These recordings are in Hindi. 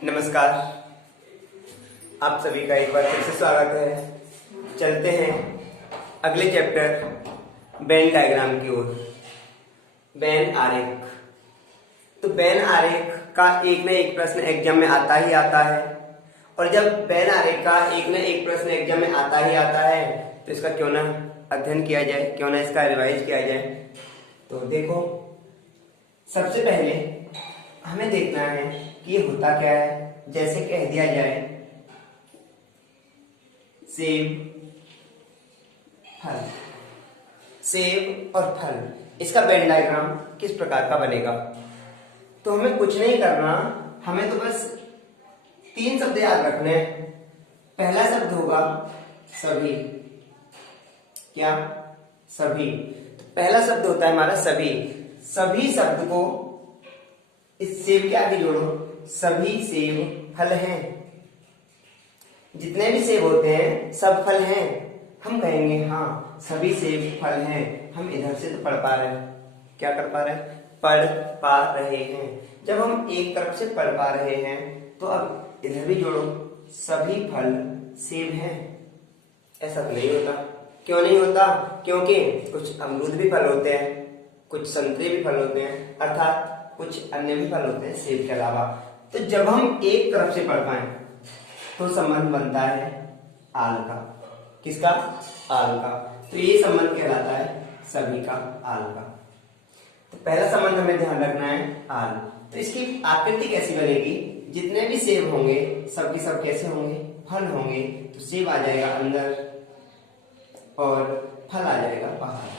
नमस्कार, आप सभी का एक बार फिर से स्वागत है। चलते हैं अगले चैप्टर वेन डायग्राम की ओर। वेन आरेख। तो वेन आरेख का एक न एक प्रश्न एग्जाम में आता ही आता है, और जब वेन आरेख का एक न एक प्रश्न एग्जाम में आता ही आता है तो इसका क्यों ना अध्ययन किया जाए, क्यों ना इसका रिवाइज किया जाए। तो देखो, सबसे पहले हमें देखना है कि ये होता क्या है। जैसे कह दिया जाए सेब फल, सेब और फल, इसका वेन डायग्राम किस प्रकार का बनेगा। तो हमें कुछ नहीं करना, हमें तो बस 3 शब्द याद रखने हैं। पहला शब्द होगा सभी। क्या? सभी। तो पहला शब्द होता है हमारा सभी। सभी शब्द को इस सेब के आगे जोड़ो। सभी सेब फल हैं। जितने भी सेब होते हैं सब फल हैं। हम कहेंगे हाँ सभी सेब फल हैं। हम इधर से तो पढ़ पा रहे हैं। क्या कर पा रहे हैं? पढ़ पा रहे हैं। जब हम एक तरफ से पढ़ पा रहे हैं तो अब इधर भी जोड़ो, सभी फल सेब हैं। ऐसा तो नहीं होता। क्यों नहीं होता? क्योंकि कुछ अमरूद भी फल होते हैं, कुछ संतरे भी फल होते हैं, अर्थात कुछ अन्य भी फल होते हैं सेब के अलावा। तो जब हम एक तरफ से पढ़ पाए तो संबंध बनता है आल का। किसका? आल का। तो ये संबंध कहलाता है सभी का, आल का। तो पहला संबंध हमें ध्यान रखना है आल। तो इसकी आकृति कैसी बनेगी? जितने भी सेब होंगे सब के सब कैसे होंगे? फल होंगे। तो सेब आ जाएगा अंदर और फल आ जाएगा बाहर।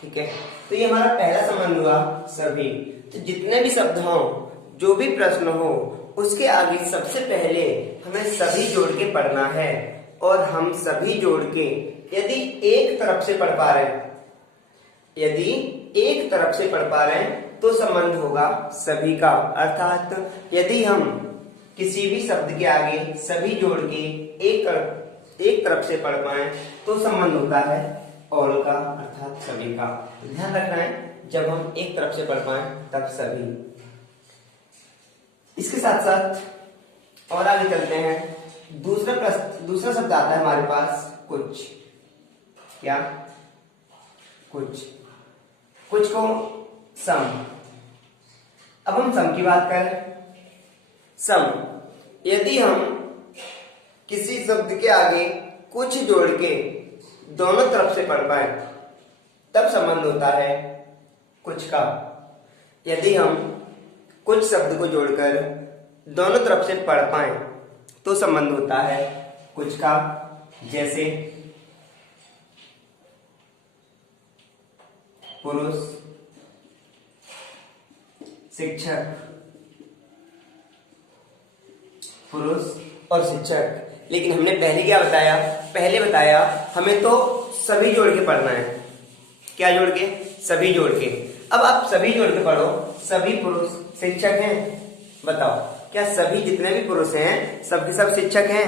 ठीक है, तो ये हमारा पहला संबंध हुआ सभी। तो जितने भी शब्द हों, जो भी प्रश्न हो, उसके आगे सबसे पहले हमें सभी जोड़ के पढ़ना है। और हम सभी जोड़ के यदि एक तरफ से पढ़ पा रहे हैं, यदि एक तरफ से पढ़ पा रहे हैं तो संबंध होगा सभी का। अर्थात यदि हम किसी भी शब्द के आगे सभी जोड़ के एक तरफ से पढ़ पाए तो संबंध होता है ऑल का, अर्थात सभी का। ध्यान रखना है, जब हम एक तरफ से पढ़ पाए तब सभी। इसके साथ साथ और आगे चलते हैं। दूसरा शब्द आता है हमारे पास कुछ। क्या? कुछ। कुछ को सम। अब हम सम की बात करें। सम, यदि हम किसी शब्द के आगे कुछ जोड़ के दोनों तरफ से पढ़ पाए तब संबंध होता है कुछ का। यदि हम कुछ शब्द को जोड़कर दोनों तरफ से पढ़ पाए तो संबंध होता है कुछ का। जैसे पुरुष, शिक्षक, पुरुष और शिक्षक। लेकिन हमने पहले क्या बताया? पहले बताया हमें तो सभी जोड़ के पढ़ना है। क्या जोड़ के? सभी जोड़ के। अब आप सभी जोड़ के पढ़ो। सभी पुरुष शिक्षक हैं। बताओ, क्या सभी जितने भी पुरुष हैं सब के सब शिक्षक हैं?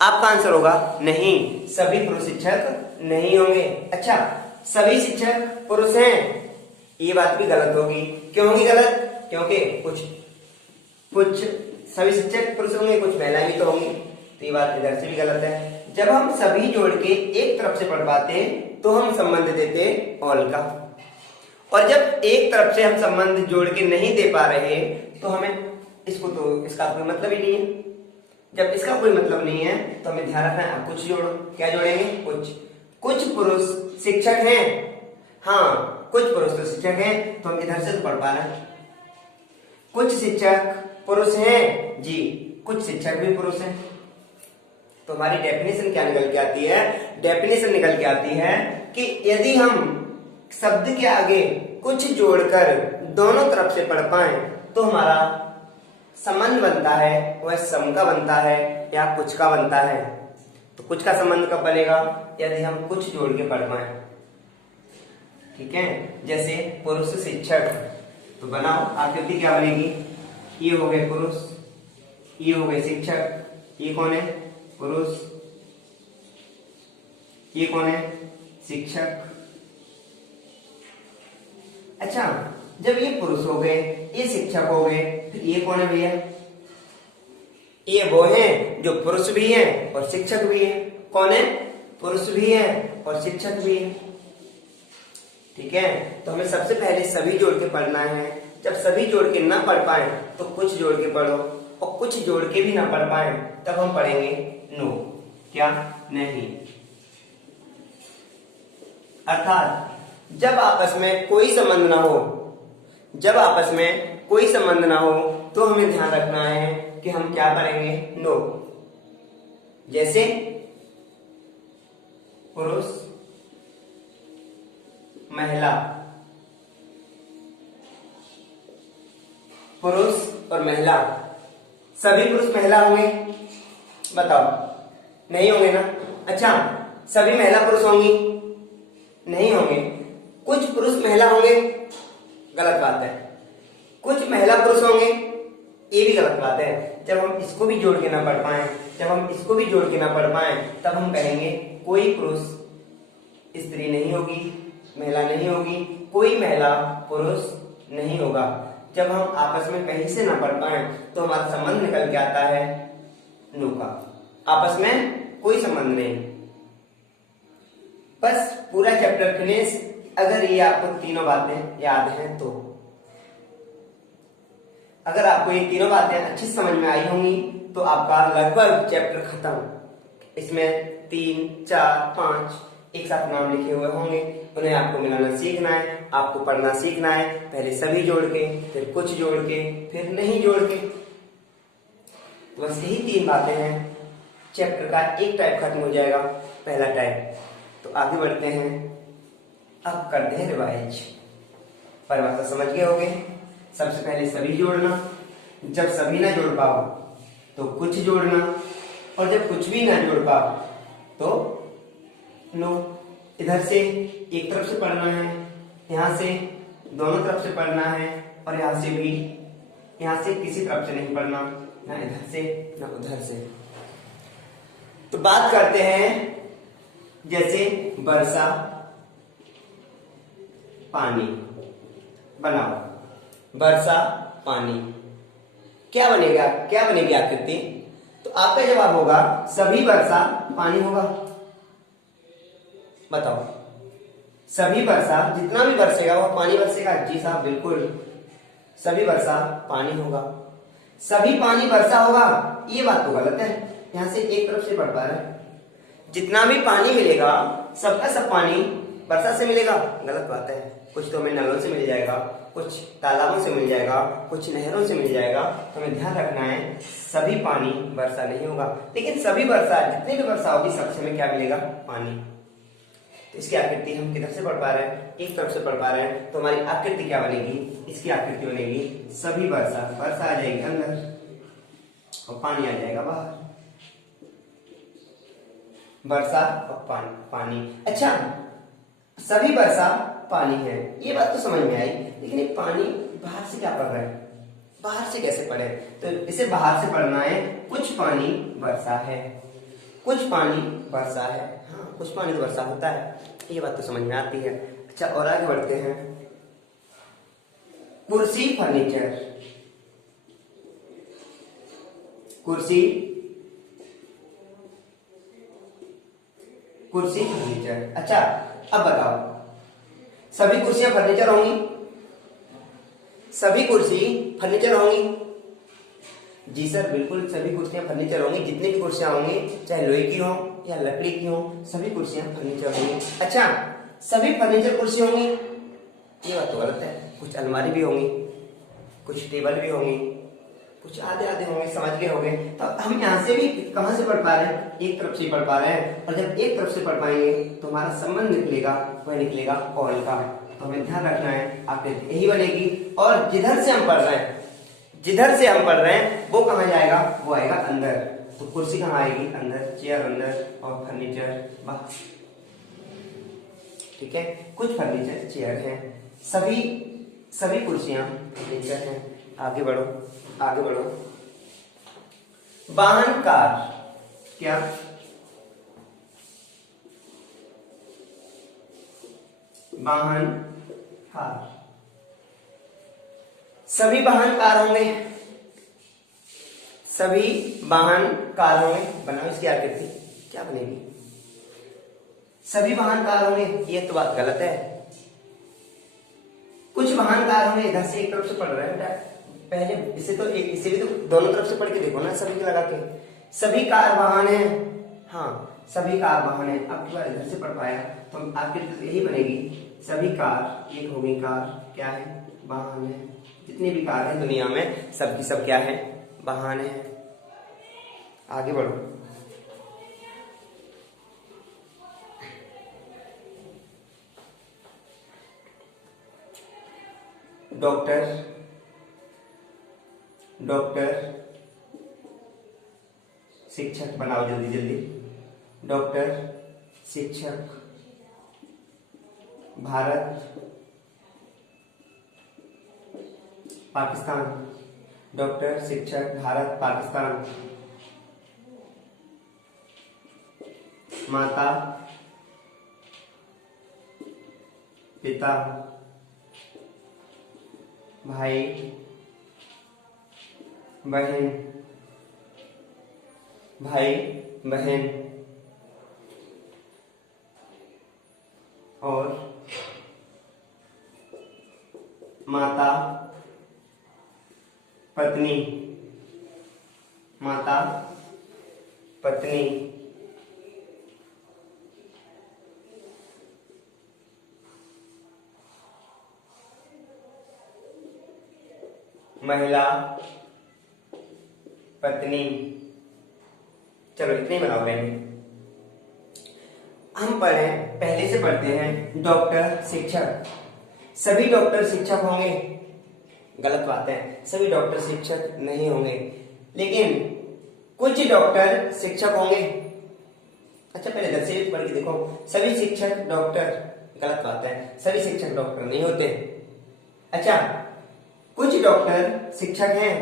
आपका आंसर होगा नहीं, सभी पुरुष शिक्षक नहीं होंगे। अच्छा, सभी शिक्षक पुरुष हैं, ये बात भी गलत होगी। क्यों होगी गलत? क्योंकि कुछ सभी शिक्षक पुरुष होंगे, कुछ महिलाएं भी तो होंगी। तो ये बात इधर से भी गलत है। जब हम सभी जोड़ के एक तरफ से पढ़ पाते तो हम संबंध देते ऑल का, और जब एक तरफ से हम संबंध जोड़ के नहीं दे पा रहे तो हमें इसका कोई मतलब ही नहीं है। जब इसका कोई मतलब नहीं है तो हमें ध्यान रखना है आप कुछ जोड़ो। क्या जोड़ेंगे? कुछ। कुछ पुरुष शिक्षक हैं। हाँ, कुछ पुरुष तो शिक्षक हैं, तो हम इधर से तो पढ़ पा रहे हैं। कुछ शिक्षक पुरुष हैं जी, कुछ शिक्षक भी पुरुष हैं। तो हमारी डेफिनेशन क्या निकल के आती है? डेफिनेशन निकल के आती है कि यदि हम शब्द के आगे कुछ जोड़कर दोनों तरफ से पढ़ पाए तो हमारा संबंध बनता है वह सम का बनता है या कुछ का बनता है। तो कुछ का संबंध कब बनेगा? यदि हम कुछ जोड़ के पढ़ पाए। ठीक है, जैसे पुरुष शिक्षक। तो बनाओ, आकृति क्या बनेगी? ये हो गए पुरुष, ये हो गए शिक्षक। ये कौन है? पुरुष। ये कौन है? शिक्षक। अच्छा, जब ये पुरुष हो गए, ये शिक्षक हो गए, फिर ये कौन है भैया? ये वो हैं जो पुरुष भी हैं और शिक्षक भी हैं। कौन है? पुरुष भी हैं और शिक्षक भी हैं। ठीक है, तो हमें सबसे पहले सभी जोड़ के पढ़ना है। जब सभी जोड़ के ना पढ़ पाए तो कुछ जोड़ के पढ़ो, और कुछ जोड़ के भी ना पढ़ पाए तब हम पढ़ेंगे नो। क्या? नहीं। अर्थात जब आपस में कोई संबंध ना हो, जब आपस में कोई संबंध ना हो तो हमें ध्यान रखना है कि हम क्या करेंगे? नो। जैसे पुरुष महिला, पुरुष और महिला, सभी पुरुष महिला होंगे? बताओ, नहीं होंगे ना? अच्छा, सभी महिला पुरुष होंगी? नहीं होंगे। कुछ पुरुष महिला होंगे? गलत बात है। कुछ महिला पुरुष होंगे? ये भी गलत बात है। जब हम इसको भी जोड़ के ना पढ़ पाए, जब हम इसको भी जोड़ के ना पढ़ पाए तब हम कहेंगे कोई पुरुष स्त्री नहीं होगी, महिला नहीं होगी, कोई महिला पुरुष नहीं होगा। जब हम आपस में कहीं से ना पढ़ पाए तो हमारा संबंध निकल के आता है नो का। आपस में कोई संबंध नहीं। बस पूरा चैप्टर फिनिश। अगर ये आपको तीनों बातें याद हैं तो, अगर आपको ये तीनों बातें अच्छी समझ में आई होंगी तो आपका लगभग चैप्टर खत्म। इसमें 3, 4, 5 एक साथ नाम लिखे हुए होंगे, उन्हें आपको मिलाना सीखना है, आपको पढ़ना सीखना है। पहले सभी जोड़ के, फिर कुछ जोड़ के, फिर नहीं जोड़ के। तो बस यही 3 बातें हैं। चैप्टर का एक टाइप खत्म हो जाएगा, पहला टाइप। तो आगे बढ़ते हैं, अब करते हैं रिवाइज। परिभाषा समझ गए होंगे। सबसे पहले सभी जोड़ना, जब सभी ना जोड़ पाओ तो कुछ जोड़ना, और जब कुछ भी ना जोड़ पाओ तो नो। इधर से एक तरफ से पढ़ना है, यहाँ से दोनों तरफ से पढ़ना है, और यहाँ से भी, यहाँ से किसी तरफ से नहीं पढ़ना, ना इधर से ना उधर से। तो बात करते हैं, जैसे वर्षा, पानी। बनाओ वर्षा पानी, क्या बनेगा? क्या बनेगी आकृति? तो आपका जवाब होगा सभी वर्षा पानी होगा। बताओ, सभी वर्षा, जितना भी बरसेगा वो पानी बरसेगा? जी साहब, बिल्कुल। सभी वर्षा पानी होगा। सभी पानी वर्षा होगा, ये बात तो गलत है। यहां से एक तरफ से पढ़ पा रहे हैं, जितना भी पानी मिलेगा सबका सब पानी वर्षा से मिलेगा? गलत बात है। कुछ तो हमें नलों से मिल जाएगा, कुछ तालाबों से मिल जाएगा, कुछ नहरों से मिल जाएगा। तो हमें ध्यान रखना है सभी पानी वर्षा नहीं होगा, लेकिन सभी वर्षा, जितनी भी वर्षा होगी सबसे हमें क्या मिलेगा? पानी। तो इसकी आकृति हम किधर से पढ़ पा रहे हैं? एक तरफ से पढ़ पा रहे हैं। तो हमारी आकृति क्या बनेगी? इसकी आकृति बनेगी सभी वर्षा, वर्षा आ जाएगी अंदर और पानी आ जाएगा बाहर। वर्षा और पानी। अच्छा, सभी वर्षा पानी है, ये बात तो समझ में आई, लेकिन ये पानी बाहर से क्या पढ़ रहा है? बाहर से कैसे पढ़े? तो इसे बाहर से पढ़ना है, कुछ पानी वर्षा है, कुछ पानी वर्षा है। हाँ, कुछ पानी तो वर्षा होता है, ये बात तो समझ में आती है। अच्छा, और आगे बढ़ते हैं। कुर्सी फर्नीचर, कुर्सी, कुर्सी फर्नीचर। अच्छा, अब बताओ, सभी कुर्सियां फर्नीचर होंगी? सभी कुर्सी फर्नीचर होंगी? जी सर, बिल्कुल सभी कुर्सियां फर्नीचर होंगी। जितनी भी कुर्सियां होंगी, चाहे लोहे की हो या लकड़ी की हो, सभी कुर्सियां फर्नीचर होंगी। अच्छा, सभी फर्नीचर कुर्सी होंगी? ये बात तो गलत है। कुछ अलमारी भी होंगी, कुछ टेबल भी होंगी, कुछ आधे आधे होंगे। समझ गए होंगे? तो हम यहाँ से भी कहां से पढ़ पा रहे हैं? एक तरफ से पढ़ पा रहे हैं, और जब एक तरफ से पढ़ पाएंगे तो हमारा संबंध निकलेगा, वह निकलेगा ऑल का। तो हमें ध्यान रखना है, आकृति यही बनेगी। और जिधर से हम पढ़ रहे हैं, जिधर से हम पढ़ रहे हैं वो कहाँ जाएगा? वो आएगा अंदर। तो कुर्सी कहाँ आएगी? अंदर, चेयर अंदर, और फर्नीचर बाहर। ठीक है, कुछ फर्नीचर चेयर है, सभी कुर्सियां फर्नीचर हैं। आगे बढ़ो, आगे बढ़ो। वाहन, कार। क्या? वाहन, कार। सभी वाहन कार होंगे, सभी वाहन कार होंगे। बनाओ इसकी आकृति, क्या बनेगी? सभी वाहन कार होंगे, ये तो बात गलत है। कुछ वाहन कार होंगे, इधर से एक तरफ से पढ़ रहा है बेटा, पहले इसे तो एक, इसे भी तो दोनों तरफ से पढ़ के देखो ना, सभी को लगा के। सभी कार वाहन है, हाँ सभी कार वाहन है। अब की बार इधर से पढ़ पाया तो आकृति तो यही बनेगी, सभी कार, एक होगी कार, क्या है? वाहन है। जितनी भी कार है दुनिया में सबकी सब क्या है? वाहन है। आगे बढ़ो। डॉक्टर, डॉक्टर, शिक्षक बनाओ जल्दी जल्दी। डॉक्टर, शिक्षक, भारत, पाकिस्तान। डॉक्टर, शिक्षक, भारत, पाकिस्तान। माता, पिता, भाई, बहन, भाई, बहन और माता, पत्नी, माता, पत्नी, महिला, पत्नी। चलो इतने बनाओ लेंगे। हम पढ़े, पहले से पढ़ते हैं, डॉक्टर, शिक्षक। सभी डॉक्टर शिक्षक होंगे, गलत बात है, सभी डॉक्टर शिक्षक नहीं होंगे, लेकिन कुछ डॉक्टर शिक्षक होंगे। अच्छा पहले इधर से पढ़ के देखो, सभी शिक्षक डॉक्टर, गलत बात है, सभी शिक्षक डॉक्टर नहीं होते। अच्छा कुछ डॉक्टर शिक्षक हैं,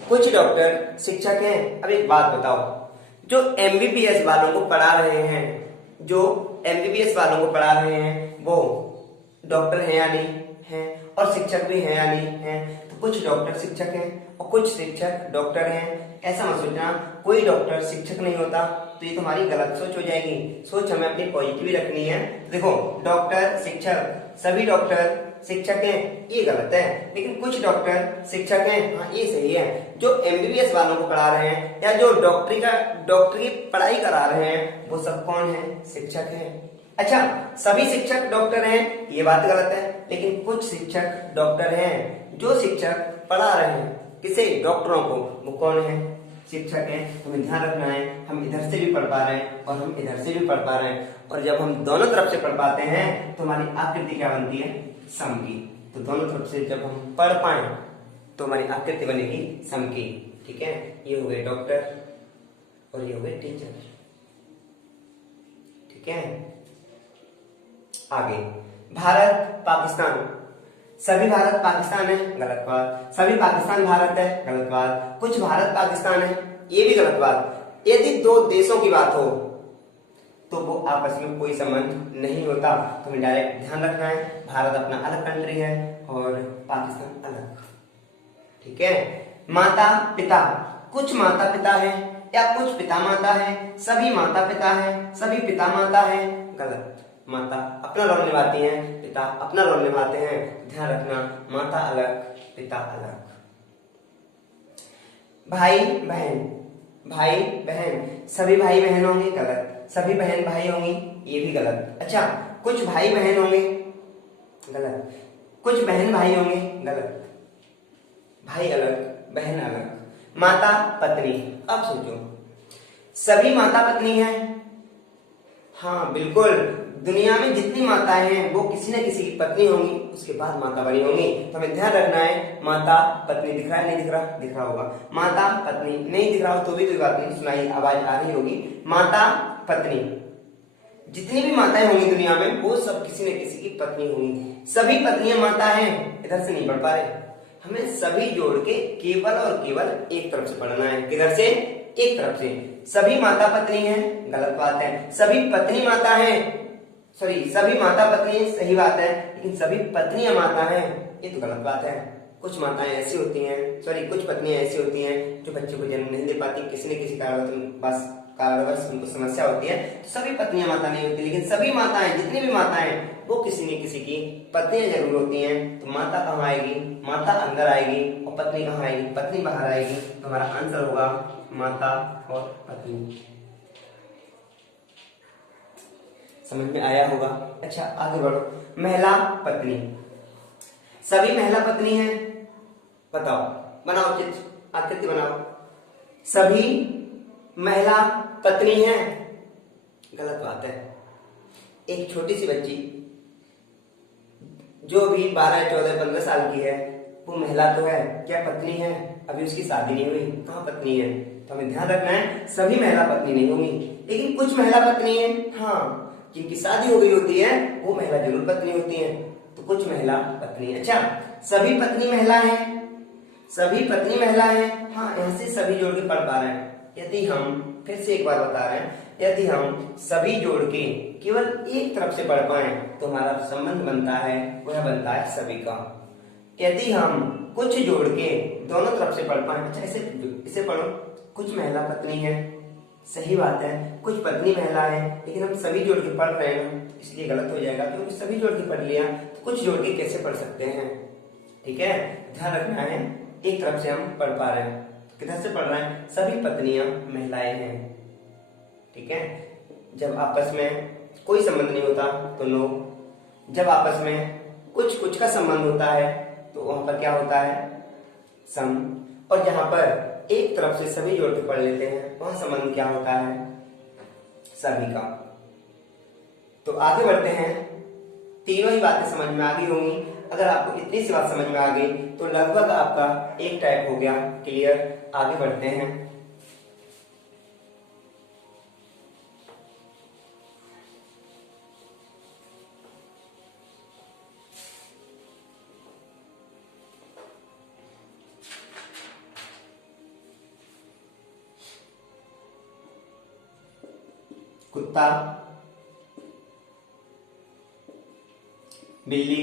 कुछ डॉक्टर शिक्षक हैं। अब एक बात बताओ, जो एमबीबीएस वालों को पढ़ा रहे हैं, जो एमबीबीएस वालों को पढ़ा रहे हैं वो डॉक्टर हैं या नहीं हैं, और शिक्षक भी हैं या नहीं हैं? तो कुछ डॉक्टर शिक्षक हैं और कुछ शिक्षक डॉक्टर हैं। ऐसा मत सोचना कोई डॉक्टर शिक्षक नहीं होता, तो ये तुम्हारी गलत सोच हो जाएगी। सोच हमें अपनी पॉजिटिव ही रखनी है। तो देखो डॉक्टर, शिक्षक, सभी डॉक्टर शिक्षक हैं, ये गलत है, लेकिन कुछ डॉक्टर शिक्षक हैं, हाँ ये सही है। जो एमबीबीएस वालों को पढ़ा रहे हैं या जो डॉक्टरी की पढ़ाई करा रहे हैं वो सब कौन है? शिक्षक हैं। अच्छा सभी शिक्षक डॉक्टर हैं, ये बात गलत है, लेकिन कुछ शिक्षक डॉक्टर हैं। जो शिक्षक पढ़ा रहे हैं किसे? डॉक्टरों को, वो कौन है? शिक्षक हैं। हमें ध्यान रखना है, हम इधर से भी पढ़ पा रहे हैं और हम इधर से भी पढ़ पा रहे हैं, और जब हम दोनों तरफ से पढ़ पाते हैं तो हमारी आकृति क्या बनती है? सम की। तो दोनों तरफ से जब हम पढ़ पाए तो हमारी आकृति बनेगी सम की। ठीक है, ये हो गए डॉक्टर और ये हो गए टीचर। ठीक है, आगे भारत, पाकिस्तान। सभी भारत पाकिस्तान है, गलत बात। सभी पाकिस्तान भारत है, गलत बात। कुछ भारत पाकिस्तान है, ये भी गलत बात। यदि दो देशों की बात हो तो वो आपस में कोई संबंध नहीं होता, तो हमें डायरेक्ट ध्यान रखना है, भारत अपना अलग कंट्री है और पाकिस्तान अलग। ठीक है, माता पिता, कुछ माता पिता है या कुछ पिता माता है, सभी माता पिता है, सभी पिता माता है, गलत। माता अपना रोल निभाती है, पिता अपना रोल निभाते हैं, ध्यान रखना, माता अलग पिता अलग। भाई बहन, भाई बहन, सभी भाई बहन होंगे, गलत। सभी बहन भाई होंगी, ये भी गलत। अच्छा कुछ भाई बहन होंगे, गलत। कुछ बहन भाई होंगे, गलत। भाई अलग बहन अलग। माता पत्नी, अब सोचो सभी माता पत्नी हैं, हाँ बिल्कुल। दुनिया में जितनी माताएं हैं वो किसी न किसी की पत्नी होंगी, उसके बाद माता बनी होंगी। तो हमें ध्यान रखना है, माता पत्नी। दिख रहा है? नहीं दिख रहा? दिख रहा होगा। माता पत्नी, नहीं दिख रहा हो तो भी कोई बात नहीं, सुनाई आवाज आ रही होगी। माता पत्नी, जितनी भी माताएं होंगी दुनिया में वो सब किसी न किसी की पत्नी होंगी। सभी पत्नियां माता हैं, इधर से नहीं पढ़ पा रहे, हमें सभी जोड़ के केवल और केवल एक तरफ से पढ़ना है। किधर से? एक तरफ से। सभी माता पत्नी हैं, गलत बात है। सभी पत्नी माता हैं, सॉरी सभी माता पत्नी है, सही बात है, लेकिन सभी पत्नियां माता हैं, ये तो गलत बात है। कुछ माताएं ऐसी होती हैं, सॉरी कुछ पत्नियां ऐसी होती हैं जो बच्चे को जन्म नहीं दे पाती, किसी न किसी कारणवश उनको समस्या होती है। तो सभी पत्नियां माता नहीं होती, लेकिन सभी माताएं, जितनी भी माताएं, वो किसी न किसी की पत्नियां जरूर होती हैं। तो माता कहाँ आएगी? माता अंदर आएगी और पत्नी कहाँ आएगी? पत्नी बाहर आएगी। तो हमारा आंसर होगा माता और पत्नी। समझ में आया होगा? अच्छा आगे बढ़ो। महिला पत्नी, सभी महिला पत्नी हैं? बताओ, बनाओ चित्र, आकृति बनाओ। सभी महिला पत्नी हैं? गलत बात है। एक छोटी सी बच्ची जो भी 12, 14, 15 साल की है, वो महिला तो है, क्या पत्नी है? अभी उसकी शादी नहीं हुई, कहाँ पत्नी है? तो हमें ध्यान रखना है, सभी महिला पत्नी नहीं होंगी, लेकिन कुछ महिला पत्नी है। हाँ, जिनकी शादी हो गई होती है वो महिला जरूर पत्नी होती है। तो कुछ महिला पत्नी। अच्छा, सभी पत्नी महिला है? सभी पत्नी महिला है? हाँ, यहाँ से सभी जोड़ के पढ़ पा रहे हैं। यदि हम, फिर से एक बार बता रहे हैं, यदि हम सभी जोड़ के केवल एक तरफ से पढ़ पाए तो हमारा संबंध बनता है, वह बनता है सभी का। यदि हम कुछ जोड़ के दोनों तरफ से पढ़ पाए, अच्छा इसे पढ़ो, कुछ महिला पत्नी है, सही बात है, कुछ पत्नी महिला है, लेकिन हम सभी जोड़ के पढ़ रहे हैं, इसलिए गलत हो जाएगा, क्योंकि सभी जोड़ के पढ़ लिया तो कुछ जोड़ के कैसे पढ़ सकते हैं? ठीक है, ध्यान रखना है, एक तरफ से हम पढ़ पा रहे हैं। किधर से पढ़ रहे हैं? सभी पत्नियां महिलाएं हैं। ठीक है, जब आपस में कोई संबंध नहीं होता तो नो, जब आपस में कुछ कुछ का संबंध होता है तो वहां पर क्या होता है? सम। और जहां पर एक तरफ से सभी जोड़ के पढ़ लेते हैं वहां संबंध क्या होता है? सभी का। तो आगे बढ़ते हैं, तीनों ही बातें समझ में आ गई होंगी। अगर आपको इतनी सी बात समझ में आ गई तो लगभग आपका एक टाइप हो गया क्लियर। आगे बढ़ते हैं, कुत्ता, बिल्ली,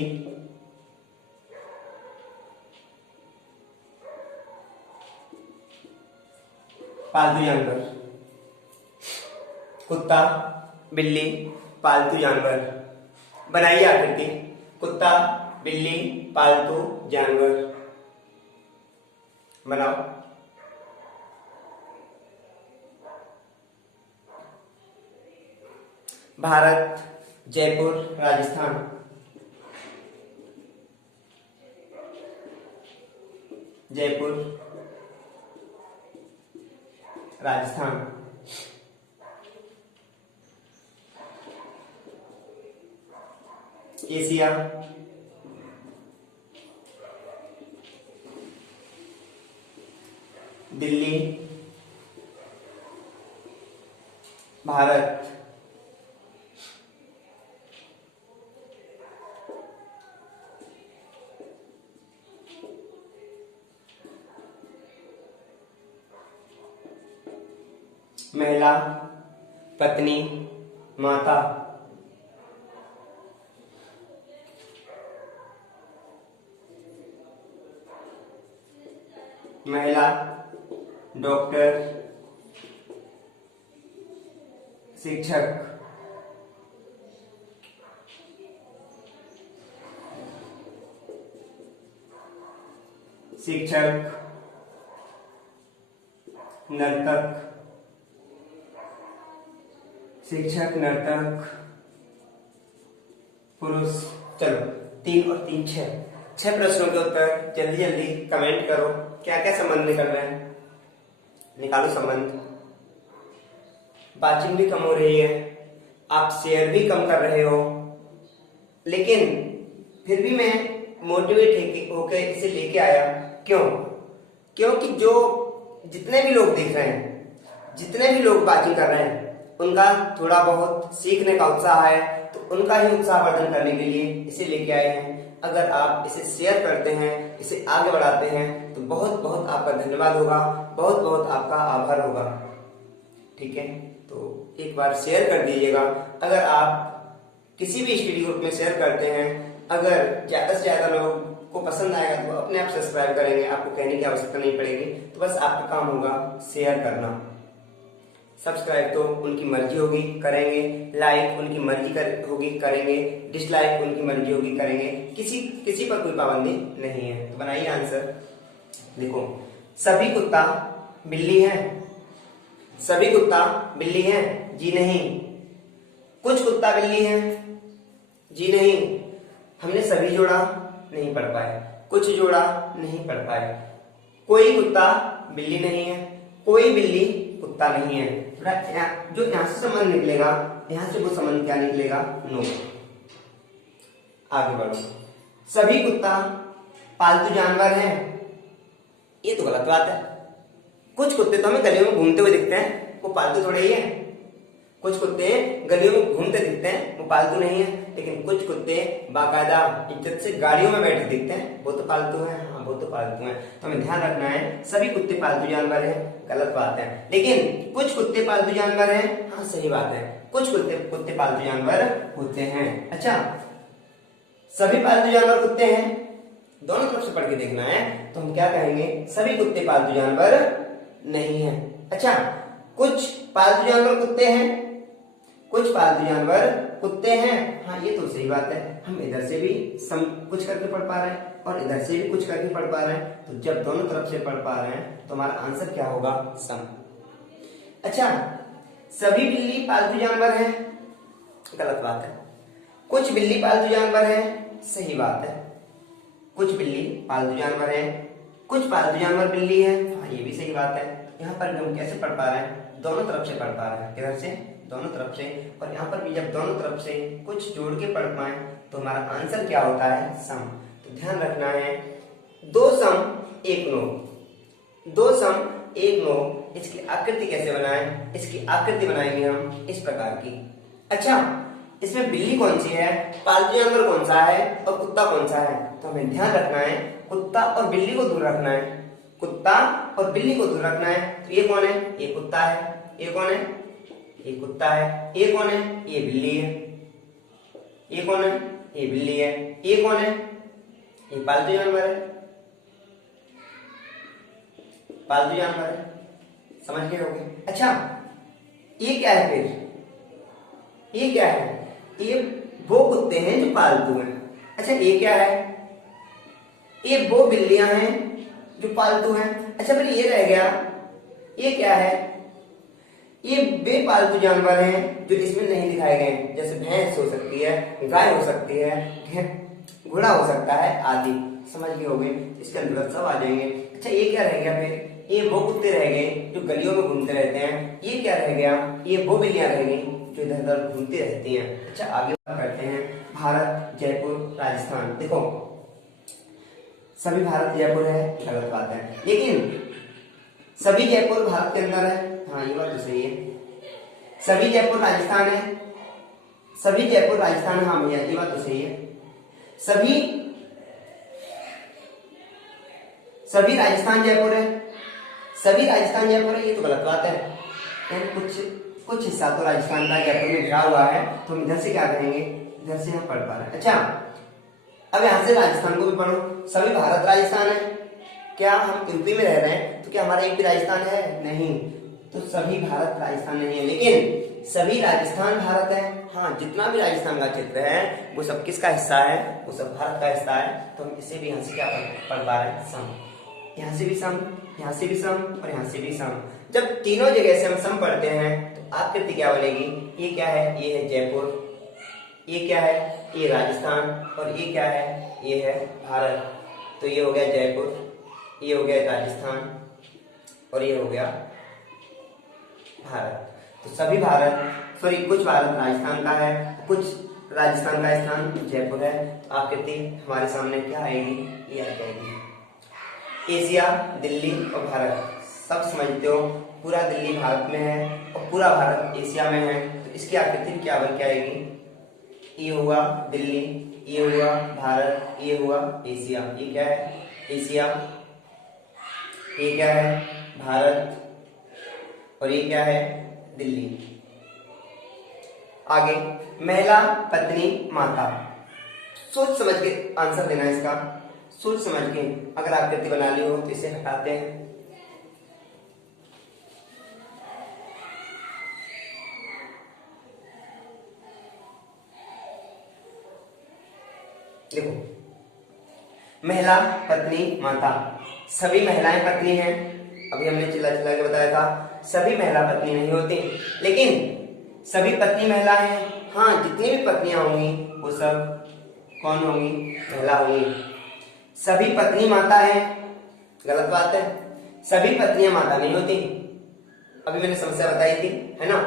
पालतू जानवर। कुत्ता, बिल्ली, पालतू जानवर। बनाइए आकृति, कुत्ता, बिल्ली, पालतू जानवर बनाओ। भारत, जयपुर, राजस्थान। जयपुर, राजस्थान। एशिया, दिल्ली, भारत, महिला, पत्नी, माता, महिला, डॉक्टर, शिक्षक, शिक्षक, नर्तक, शिक्षक, नर्तक, पुरुष। चलो 3 और 3 6 प्रश्नों के उत्तर जल्दी जल्दी कमेंट करो। क्या क्या संबंध निकल रहे हैं? निकालो संबंध। वाचिंग भी कम हो रही है, आप शेयर भी कम कर रहे हो, लेकिन फिर भी मैं मोटिवेट होकर इसे लेके आया। क्यों? क्योंकि जो जितने भी लोग देख रहे हैं, जितने भी लोग वाचिंग कर रहे हैं, उनका थोड़ा बहुत सीखने का उत्साह है, तो उनका ही उत्साहवर्धन करने के लिए इसे लेके आए हैं। अगर आप इसे शेयर करते हैं, इसे आगे बढ़ाते हैं, तो बहुत बहुत आपका धन्यवाद होगा, बहुत बहुत आपका आभार होगा। ठीक है, तो एक बार शेयर कर दीजिएगा। अगर आप किसी भी स्टडी ग्रुप में शेयर करते हैं, अगर ज्यादा से ज्यादा लोग को पसंद आएगा तो वो अपने आप सब्सक्राइब करेंगे, आपको कहने की आवश्यकता नहीं पड़ेगी। तो बस आपका काम होगा शेयर करना। सब्सक्राइब तो उनकी मर्जी होगी करेंगे, लाइक उनकी मर्जी होगी करेंगे, डिसलाइक उनकी मर्जी होगी करेंगे, किसी पर कोई पाबंदी नहीं है। तो बनाइए आंसर। देखो, सभी कुत्ता बिल्ली है, सभी कुत्ता बिल्ली है, जी नहीं। कुछ कुत्ता बिल्ली है, जी नहीं। हमने सभी जोड़ा, नहीं पढ़ पाए। कुछ जोड़ा, नहीं पढ़ पाए। कोई कुत्ता बिल्ली नहीं है, कोई बिल्ली कुत्ता नहीं है। जो यहां से संबंध निकलेगा, यहां से वो संबंध क्या निकलेगा? नो। आगे बढ़ो। सभी कुत्ता पालतू जानवर है, ये तो गलत बात है। कुछ कुत्ते तो हमें गलियों में घूमते हुए दिखते हैं, वो पालतू थोड़े ही है। कुछ कुत्ते गलियों में घूमते दिखते हैं, वो पालतू नहीं है। लेकिन कुछ कुत्ते बाकायदा इज्जत से गाड़ियों में बैठे दिखते हैं, वो तो पालतू है। हाँ, वो तो पालतू है। तो हमें ध्यान रखना है, सभी कुत्ते पालतू जानवर हैं, गलत बात है। लेकिन कुछ कुत्ते पालतू जानवर हैं, हाँ सही बात है। कुछ कुत्ते पालतू जानवर होते हैं। अच्छा, सभी पालतू जानवर कुत्ते हैं, दोनों तरफ से पढ़ के देखना है। तो हम क्या कहेंगे? सभी कुत्ते पालतू जानवर नहीं है। अच्छा, कुछ पालतू जानवर कुत्ते हैं, कुछ पालतू जानवर कुत्ते हैं, हाँ ये तो सही बात है। हम इधर से भी कुछ करके पढ़ पा रहे हैं और इधर से भी कुछ करके पढ़ पा रहे हैं। तो जब दोनों तरफ से पढ़ पा रहे हैं तो हमारा आंसर क्या होगा? सम। अच्छा, सभी बिल्ली पालतू जानवर है, गलत बात है। कुछ बिल्ली पालतू जानवर है, सही बात है। कुछ बिल्ली पालतू जानवर है, कुछ पालतू जानवर बिल्ली है, हाँ ये भी सही बात है। यहाँ पर हम कैसे पढ़ पा रहे हैं? दोनों तरफ से पढ़ पा रहे हैं। किधर से? दोनों तरफ से। और यहाँ पर भी जब दोनों तरफ से कुछ जोड़ के पढ़ पाए तो हमारा आंसर क्या होता है? सम। तो ध्यान रखना है, 2 सम 1 9, 2 सम 1 9। इसकी आकृति कैसे बनाएं? इसकी आकृति बनाएंगे हम इस प्रकार की। अच्छा, इसमें बिल्ली कौन सी है, पालतू जानवर कौन सा है और कुत्ता कौन सा है? तो हमें ध्यान रखना है, कुत्ता और बिल्ली को दूर रखना है। कुत्ता और बिल्ली को दूर रखना है। तो ये कौन है? ये कुत्ता है। ये कौन है? ये कुत्ता है। ये कौन है? ये बिल्ली है। ये कौन है? ये बिल्ली है। ये कौन है? ये पालतू जानवर है। पालतू जानवर है, समझ गए होंगे। अच्छा, ये क्या है फिर? ये क्या है? ये वो कुत्ते हैं जो पालतू हैं। अच्छा, ये क्या है? ये वो बिल्लियां हैं जो पालतू हैं। अच्छा, फिर ये रह गया, ये क्या है? ये बेपालतू जानवर हैं जो इसमें नहीं दिखाए गए हैं। जैसे भैंस हो सकती है, गाय हो सकती है, घोड़ा हो सकता है आदि। समझ गए होंगे, इसके अंदर सब आ जाएंगे। अच्छा, ये क्या रह गया फिर? ये वो कुत्ते रह गए जो गलियों में घूमते रहते हैं। ये क्या रह गया? ये वो बिल्लियां रह गई जो इधर उधर घूमती रहती हैं। अच्छा, आगे बात करते हैं भारत, जयपुर, राजस्थान। देखो, सभी भारत जयपुर है, गलत बात है। लेकिन सभी जयपुर भारत के अंदर है, हाँ ये बात तो सही है। सभी जयपुर राजस्थान है, सभी जयपुर राजस्थान, हाँ भैया ये बात तो सही है। सभी राजस्थान जयपुर है, सभी राजस्थान जयपुर है, ये तो गलत बात है। कुछ हिस्सा तो राजस्थान का जयपुर में घिरा हुआ है। तो हम इधर से क्या करेंगे? इधर से हम पढ़ पा रहे हैं। अच्छा, अब यहां से राजस्थान को भी पढ़ो। सभी भारत राजस्थान है, क्या हम यूपी में रह रहे हैं तो क्या हमारा यूपी राजस्थान है? नहीं। तो सभी भारत राजस्थान नहीं है, लेकिन सभी राजस्थान भारत है। हाँ, जितना भी राजस्थान का क्षेत्र है वो सब किसका हिस्सा है? वो सब भारत का हिस्सा है। तो हम इसे भी यहाँ से क्या पढ़ पा रहे हैं? सम। यहाँ से भी सम, यहाँ से भी सम और यहाँ से भी सम। जब तीनों जगह से हम सम पढ़ते हैं तो आकृति क्या बनेगी? ये क्या है? ये है जयपुर। ये क्या है? ये राजस्थान। और ये क्या है? ये है भारत। तो ये हो गया जयपुर, ये हो गया राजस्थान और ये हो गया भारत। तो सभी कुछ भारत राजस्थान का है, कुछ राजस्थान का स्थान जयपुर है। तो आकृति हमारे सामने क्या आएगी? ये आ जाएगी। एशिया, दिल्ली और भारत, सब समझते हो। पूरा दिल्ली भारत में है और पूरा भारत एशिया में है। तो इसकी आकृति क्या बन के आएगी? ये हुआ दिल्ली, ये हुआ भारत, ये हुआ एशिया। ये क्या है? एशिया। ये क्या है? भारत। और ये क्या है? दिल्ली। आगे, महिला, पत्नी, माता। सोच समझ के आंसर देना इसका, सोच समझ के अगर आकृति बना ली हो तो इसे हटाते हैं। देखो, महिला, पत्नी, माता, सभी महिलाएं पत्नी हैं। अभी हमने चिल्ला चिल्ला के बताया था सभी महिला पत्नी नहीं होती, लेकिन सभी पत्नी महिला हैं। हाँ, जितनी भी पत्नियां होंगी वो सब कौन होंगी? महिला होंगी। सभी पत्नी माता है, गलत बात है। सभी पत्नियां माता नहीं होती, अभी मैंने समस्या बताई थी, है ना।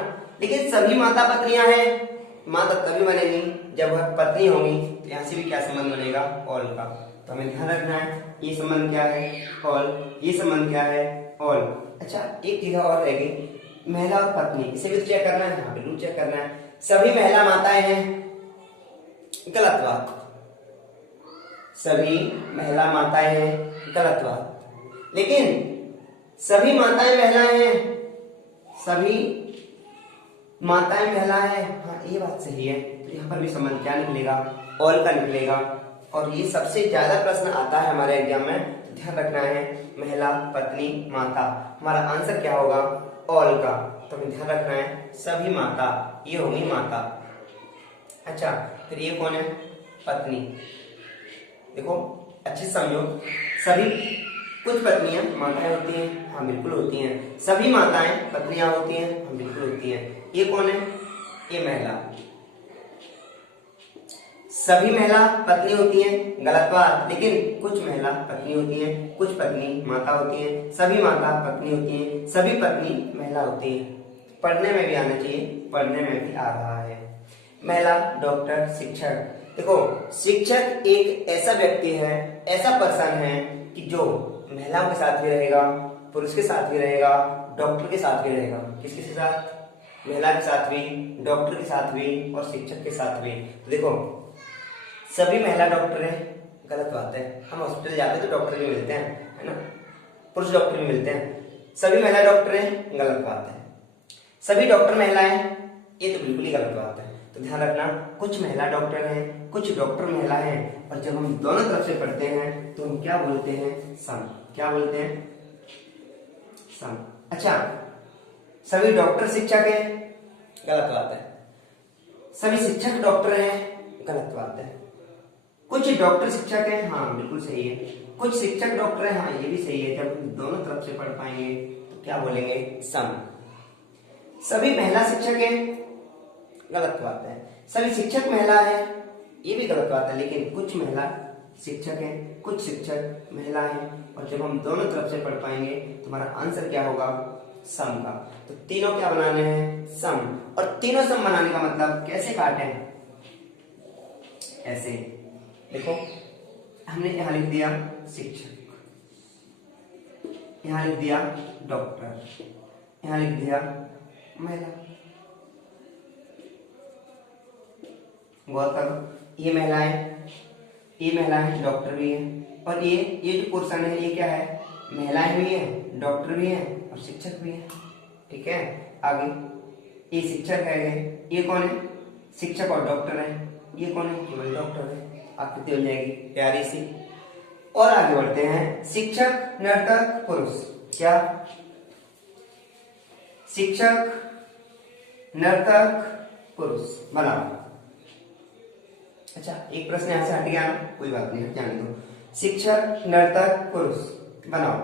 लेकिन सभी माता पत्नियां हैं। माता तभी बनेगी जब वह पत्नी होंगी। तो यहाँ से भी क्या संबंध बनेगा? ऑल का। तो हमें ध्यान रखना है ये संबंध क्या है? ऑल। ये संबंध क्या है? ऑल। अच्छा, एक चीज और रह गई, महिला और पत्नी, इसे भी चेक करना है। हाँ, बिल्कुल चेक करना है। सभी महिला माताएं हैं, गलत बात। सभी महिला माताएं हैं, गलत बात। लेकिन सभी माताएं महिलाएं हैं, सभी माताएं महिला है, हाँ ये बात सही है। तो यहाँ पर भी संबंध क्या निकलेगा? ऑल का निकलेगा। और ये सबसे ज्यादा प्रश्न आता है हमारे एग्जाम में, तो ध्यान रखना है महिला, पत्नी, माता। हमारा आंसर क्या होगा? ऑल का। तो हमें ध्यान रखना है सभी माता, ये होगी माता। अच्छा, फिर ये कौन है? पत्नी। देखो अच्छे समझो, सभी, कुछ पत्नियां माताएं होती हैं, हाँ बिल्कुल होती हैं। सभी माताएं पत्नियां होती हैं, हाँ बिल्कुल होती हैं। ये कौन है? ये महिला। सभी महिला पत्नी होती हैं, गलत बात। लेकिन कुछ महिला पत्नी होती हैं, कुछ पत्नी माता होती हैं। सभी माता पत्नी होती हैं, सभी पत्नी महिला होती हैं। पढ़ने में भी आना चाहिए, पढ़ने में भी आ रहा है। महिला, डॉक्टर, शिक्षक। देखो, शिक्षक एक ऐसा व्यक्ति है, ऐसा पर्सन है कि जो महिलाओं के साथ भी रहेगा, पुरुष के साथ भी रहेगा, डॉक्टर के साथ भी रहेगा। किसके साथ? महिला के साथ भी, डॉक्टर के साथ भी और शिक्षक के साथ भी। तो देखो, सभी महिला डॉक्टर हैं, गलत बात है। हम हॉस्पिटल जाते हैं तो डॉक्टर भी मिलते हैं, है ना, पुरुष डॉक्टर भी मिलते हैं। सभी महिला डॉक्टर हैं, गलत बात है। सभी डॉक्टर महिलाएं, ये तो बिल्कुल ही गलत बात है। तो ध्यान रखना, कुछ महिला डॉक्टर हैं, कुछ डॉक्टर महिला हैं। और जब हम दोनों तरफ से पढ़ते हैं तो हम क्या बोलते हैं? सम। क्या बोलते हैं? सम। अच्छा, सभी डॉक्टर शिक्षक हैं, गलत बात है। सभी शिक्षक डॉक्टर हैं, गलत बात है। कुछ डॉक्टर शिक्षक हैं, हाँ बिल्कुल सही है। कुछ शिक्षक डॉक्टर हैं, हाँ ये भी सही है। जब हम दोनों तरफ से पढ़ पाएंगे तो क्या बोलेंगे? सम। सभी महिला शिक्षक हैं, गलत बात है। सभी शिक्षक महिला है, ये भी गलत बात है। लेकिन कुछ महिला शिक्षक हैं, कुछ शिक्षक महिला हैं। और जब हम दोनों तरफ से पढ़ पाएंगे तो हमारा आंसर क्या होगा? सम का। तो तीनों क्या बनाने हैं? सम। और तीनों सम बनाने का मतलब कैसे काटे? ऐसे देखो, हमने यहां लिख दिया शिक्षक, यहां लिख दिया डॉक्टर, यहां लिख दिया महिला। गौर करो, ये महिलाएं डॉक्टर भी है। और ये जो पोर्शन है ये क्या है? महिलाएं भी है, डॉक्टर भी है और शिक्षक भी है। ठीक है, आगे ये शिक्षक है, ये कौन है? शिक्षक और डॉक्टर है। ये कौन है? केवल डॉक्टर है। आकृति हो जाएगी प्यारी सी। और आगे बढ़ते हैं, शिक्षक, नर्तक, पुरुष। क्या? शिक्षक, नर्तक, पुरुष बनाओ। अच्छा, एक प्रश्न यहां से हट गया ना, कोई बात नहीं, हट जाने दो। शिक्षक, नर्तक, पुरुष बनाओ।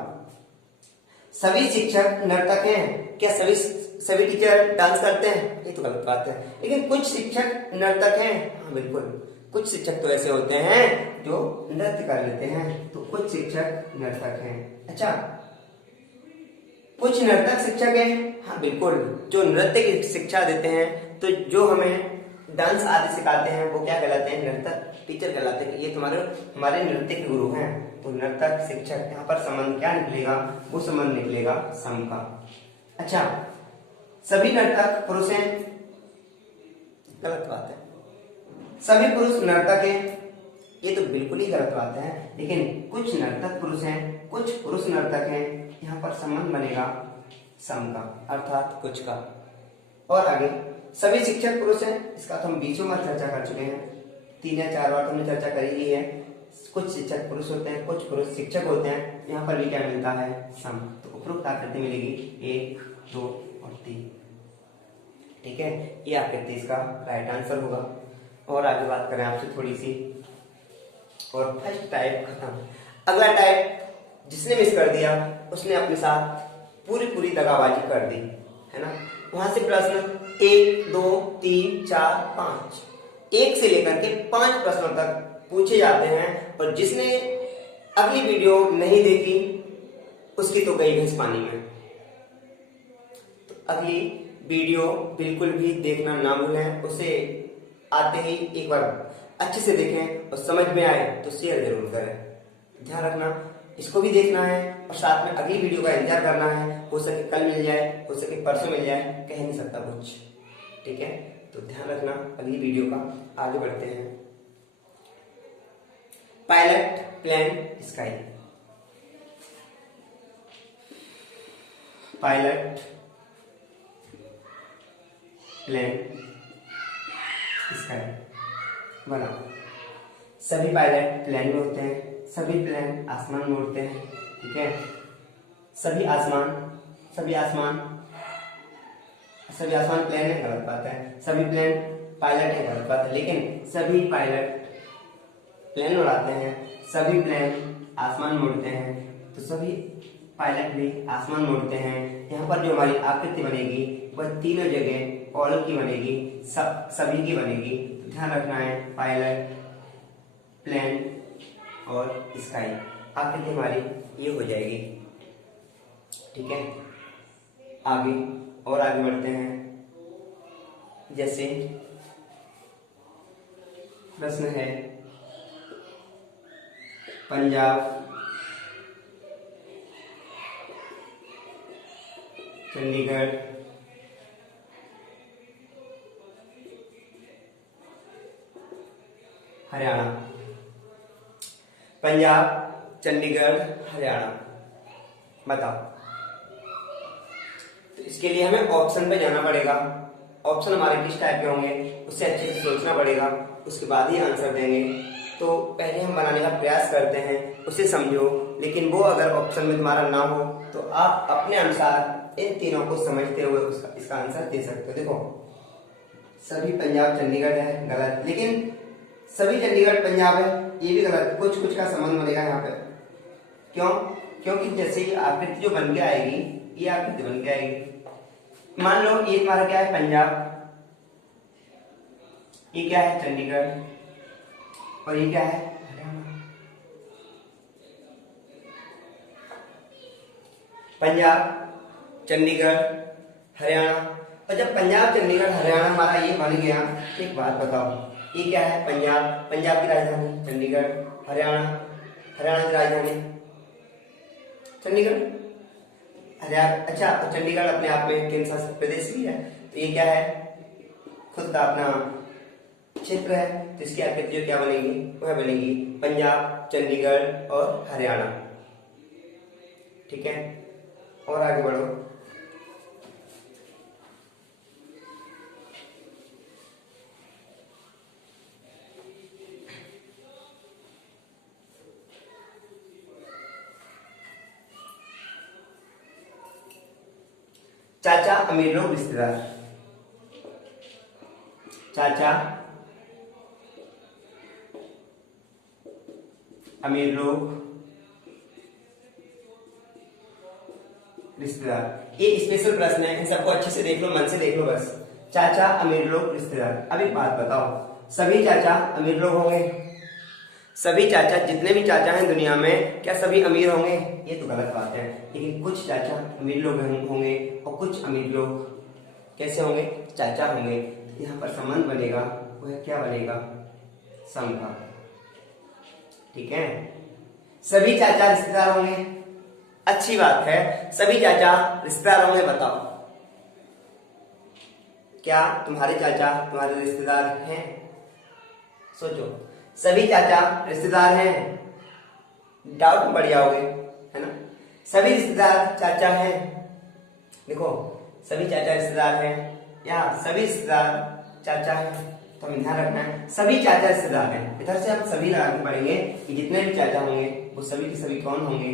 सभी शिक्षक नर्तक हैं क्या? सभी टीचर डांस करते हैं? ये तो गलत बात है। लेकिन कुछ शिक्षक नर्तक हैं, हाँ बिल्कुल। कुछ शिक्षक तो ऐसे होते हैं जो नृत्य कर लेते हैं, तो कुछ शिक्षक नर्तक हैं। अच्छा, कुछ नर्तक शिक्षक हैं, हाँ बिल्कुल, जो नृत्य की शिक्षा देते हैं। तो जो हमें डांस आदि सिखाते हैं वो क्या कहलाते हैं? नर्तक टीचर कहलाते हैं। ये हमारे नृत्य के गुरु हैं। तो नर्तक, शिक्षक, यहाँ पर संबंध क्या निकलेगा? वो संबंध निकलेगा सम का। अच्छा, सभी नर्तक पुरुष हैं, गलत बात है। सभी पुरुष नर्तक हैं, ये तो बिल्कुल ही गलत बात है। लेकिन कुछ नर्तक पुरुष हैं, कुछ पुरुष नर्तक हैं, यहाँ पर संबंध बनेगा सम का, अर्थात कुछ का। और आगे, सभी शिक्षक पुरुष हैं, इसका तो हम बीचों में चर्चा कर चुके हैं, 3 या 4 बार तो हमने चर्चा कर ही ली है। कुछ शिक्षक पुरुष होते हैं, कुछ पुरुष शिक्षक होते हैं। यहाँ पर भी क्या मिलता है, सम। तो उपरोक्त आकृति मिलेगी 1, 2 और 3। ठीक है, ये आकृति इसका राइट आंसर होगा। और आगे बात करें आपसे थोड़ी सी, और फर्स्ट टाइप खत्म। अगला टाइप जिसने मिस कर दिया उसने अपने साथ पूरी दगाबाजी कर दी, है ना। वहां से प्रश्न 1, 2, 3, 4, 5, 1 से लेकर के 5 प्रश्नों तक पूछे जाते हैं। और जिसने अगली वीडियो नहीं देखी उसकी तो गई भैंस पानी में। तो अगली वीडियो बिल्कुल भी देखना ना भूलें। उसे आते ही एक बार अच्छे से देखें और समझ में आए तो शेयर जरूर करें। ध्यान रखना, इसको भी देखना है और साथ में अगली वीडियो का इंतजार करना है। हो सके कल मिल जाए, हो सके परसों मिल जाए, कह नहीं सकता कुछ। ठीक है, तो ध्यान रखना अगली वीडियो का। आगे बढ़ते हैं। Pilot plane sky. Pilot plane sky बनाओ। सभी पायलट प्लेन में होते हैं, सभी प्लेन आसमान में उड़ते हैं। ठीक है, सभी आसमान प्लेन है, गलत बात है। सभी प्लेन पायलट है, गलत बात है। लेकिन सभी पायलट प्लेन उड़ाते हैं, सभी प्लेन आसमान में उड़ते हैं, तो सभी पायलट भी आसमान में उड़ते हैं। यहाँ पर जो हमारी आकृति बनेगी वह तीनों जगह कॉलम की बनेगी, सभी की बनेगी। तो ध्यान रखना है, पायलट, प्लेन और स्काई। आकृति हमारी ये हो जाएगी। ठीक है, आगे और आगे बढ़ते हैं। जैसे प्रश्न है, पंजाब, चंडीगढ़, हरियाणा। पंजाब, चंडीगढ़, हरियाणा, बताओ। तो इसके लिए हमें ऑप्शन पे जाना पड़ेगा। ऑप्शन हमारे किस टाइप के होंगे उससे अच्छे से सोचना पड़ेगा, उसके बाद ही आंसर देंगे। तो पहले हम बनाने का प्रयास करते हैं, उसे समझो। लेकिन वो अगर ऑप्शन में तुम्हारा ना हो तो आप अपने अनुसार इन तीनों को समझते हुए इसका आंसर दे सकते हो। देखो, सभी पंजाब चंडीगढ़ है, गलत। लेकिन सभी चंडीगढ़ पंजाब है, ये भी गलत। कुछ कुछ का संबंध बनेगा यहाँ पे। क्यों? क्योंकि जैसे ये आकृति जो बन के आएगी, ये आकृति बन के आएगी। मान लो ये तुम्हारा क्या है, पंजाब, ये क्या है, चंडीगढ़, और ये क्या है, हरियाणा। पंजाब, चंडीगढ़, हरियाणा। और जब पंजाब, चंडीगढ़, हरियाणा हमारा ये बन गया, एक बात बताओ, ये क्या है, पंजाब, पंजाब की राजधानी चंडीगढ़, हरियाणा, हरियाणा की राजधानी चंडीगढ़, हरियाणा। अच्छा, तो चंडीगढ़ अपने आप में केंद्र शासित प्रदेश भी है, तो ये क्या है, खुद का अपना क्षेत्र है। तो इसकी आकृति जो क्या बनेगी, वह बनेगी पंजाब, चंडीगढ़ और हरियाणा। ठीक है, और आगे बढ़ो। चाचा, अमीर लोग, रिश्तेदार। चाचा, अमीर लोग, रिश्तेदार। ये स्पेशल प्रश्न है, इन सबको अच्छे से देख लो, मन से देख लो बस। चाचा, अमीर लोग, रिश्तेदार। अब एक बात बताओ, सभी चाचा अमीर लोग होंगे? सभी चाचा, जितने भी चाचा हैं दुनिया में, क्या सभी अमीर होंगे? ये तो गलत बात है। लेकिन कुछ चाचा अमीर लोग होंगे और कुछ अमीर लोग कैसे होंगे, चाचा होंगे। यहाँ पर संबंध बनेगा, वह क्या बनेगा, सम का। ठीक है, सभी चाचा रिश्तेदार होंगे, अच्छी बात है। सभी चाचा रिश्तेदार होंगे, बताओ क्या तुम्हारे चाचा तुम्हारे रिश्तेदार हैं? सोचो, सभी चाचा रिश्तेदार हैं, डाउट में पड़ जाओगे, है ना। सभी रिश्तेदार चाचा हैं, देखो सभी चाचा रिश्तेदार हैं, या सभी रिश्तेदार चाचा हैं, तो हमें ध्यान रखना है सभी चाचा रिश्तेदार हैं। इधर से हम सभी लगा के पढ़ेंगे कि जितने भी चाचा होंगे वो सभी के सभी कौन होंगे,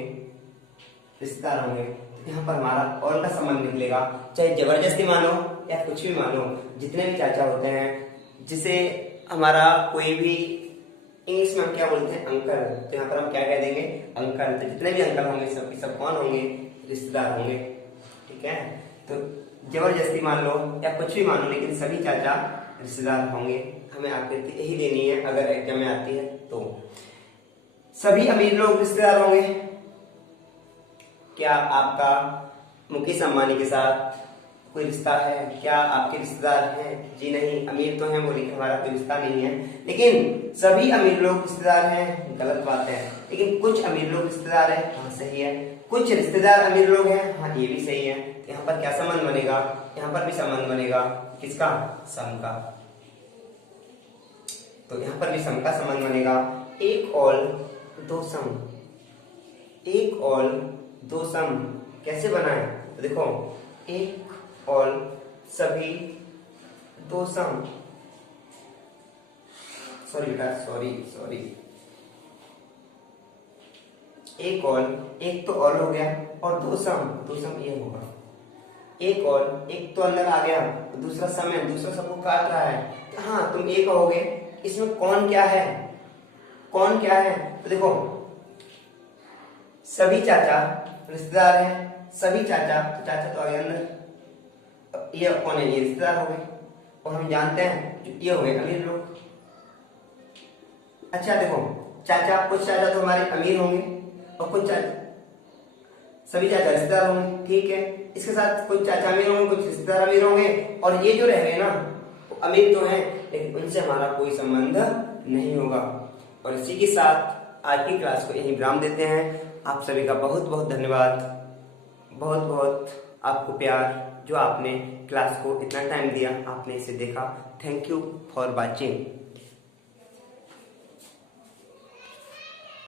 रिश्तेदार होंगे। तो यहाँ पर हमारा और का संबंध निकलेगा, चाहे जबरदस्ती मानो या कुछ भी मानो, जितने भी चाचा होते हैं, जिसे हमारा कोई भी इंग्लिश में हम क्या बोलते हैं अंकल, तो यहाँ पर हम क्या कह देंगे अंकल। तो जितने भी अंकल होंगे सब सब कौन होंगे, रिश्तेदार होंगे। ठीक है, तो जबरदस्ती मान लो या कुछ भी मान लो, लेकिन सभी चाचा रिश्तेदार होंगे। हमें आकृति यही देनी है अगर एग्जाम में आती है तो। सभी अमीर लोग रिश्तेदार होंगे। क्या आपका मुकेश अंबानी के साथ कोई रिश्ता है? क्या आपके रिश्तेदार हैं? जी नहीं, अमीर तो हैं वो, लेकिन हमारा कोई रिश्ता नहीं है। लेकिन सभी अमीर लोग रिश्तेदार हैं, गलत बात है। लेकिन कुछ अमीर लोग रिश्तेदार हैं, हाँ सही है। कुछ रिश्तेदार अमीर लोग हैं, हाँ ये भी सही है। तो यहाँ पर क्या संबंध बनेगा? यहाँ पर भी संबंध बनेगा किसका? सम का। तो यहाँ पर भी सम का संबंध बनेगा। एक और दो सम, एक और दो सम कैसे बनाए? तो देखो, एक और सभी दो सम, सॉरी बेटा, सॉरी, एक और, एक तो और हो गया और दो सम ये होगा। एक और, एक तो अंदर आ गया, दूसरा सम है, दूसरा सम को काट रहा है। तो हाँ तुम ये कहोगे इसमें कौन क्या है, कौन क्या है? तो देखो, सभी चाचा रिश्तेदार हैं, सभी चाचा, तो चाचा तो आ गया अंदर, ये कौन है? ये रिश्तेदार हो गए। और हम जानते हैं ये हो गए अमीर लोग। अच्छा देखो, चाचा, कुछ चाचा तो हमारे अमीर होंगे और कुछ चाचा, सभी चाचा रिश्तेदार होंगे। ठीक है, इसके साथ कुछ चाचा अमीर होंगे, कुछ रिश्तेदार अमीर होंगे, और ये जो रह गए ना वो अमीर तो हैं, लेकिन उनसे हमारा कोई संबंध नहीं होगा। और इसी के साथ आज की क्लास को यहीं विराम देते हैं। आप सभी का बहुत बहुत धन्यवाद, बहुत बहुत आपको प्यार, जो आपने क्लास को इतना टाइम दिया, आपने इसे देखा। Thank you for watching.